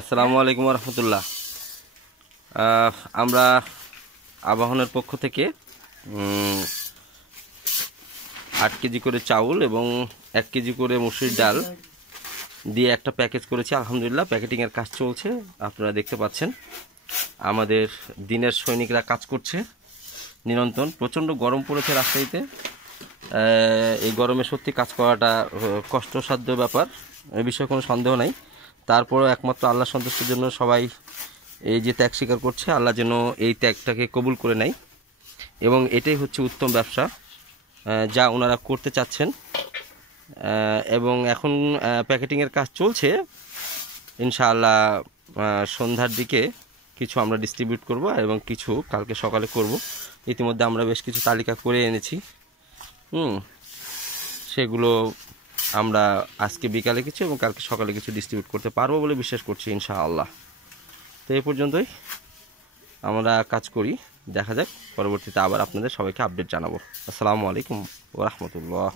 আসসালামু আলাইকুম রহমতুল্লাহ। আমরা আবাহনের পক্ষ থেকে 8 কেজি করে চাউল এবং 1 কেজি করে মসুর ডাল দিয়ে একটা প্যাকেজ করেছি। আলহামদুলিল্লাহ, প্যাকেটিংয়ের কাজ চলছে। আপনারা দেখতে পাচ্ছেন আমাদের দিনের সৈনিকরা কাজ করছে নিরন্তর। প্রচণ্ড গরম পড়েছে রাজশাহীতে। এই গরমে সত্যি কাজ করাটা কষ্টসাধ্য ব্যাপার, এ বিষয়ে কোনো সন্দেহ নাই। তারপরেও একমাত্র আল্লাহ সন্তুষ্টির জন্য সবাই এই যে ত্যাগ স্বীকার করছে, আল্লাহ যেন এই ত্যাগটাকে কবুল করে নেয় এবং এটাই হচ্ছে উত্তম ব্যবসা যা ওনারা করতে চাচ্ছেন। এবং এখন প্যাকেটিংয়ের কাজ চলছে। ইনশাআল্লাহ সন্ধ্যার দিকে কিছু আমরা ডিস্ট্রিবিউট করব এবং কিছু কালকে সকালে করব। ইতিমধ্যে আমরা বেশ কিছু তালিকা করে এনেছি। সেগুলো আমরা আজকে বিকালে কিছু এবং কালকে সকালে কিছু ডিস্ট্রিবিউট করতে পারবো বলে বিশ্বাস করছি ইনশাআল্লাহ। তো এই পর্যন্তই আমরা কাজ করি, দেখা যাক পরবর্তীতে আবার আপনাদের সবাইকে আপডেট জানাবো। আসসালামু আলাইকুম ওয়া রাহমাতুল্লাহ।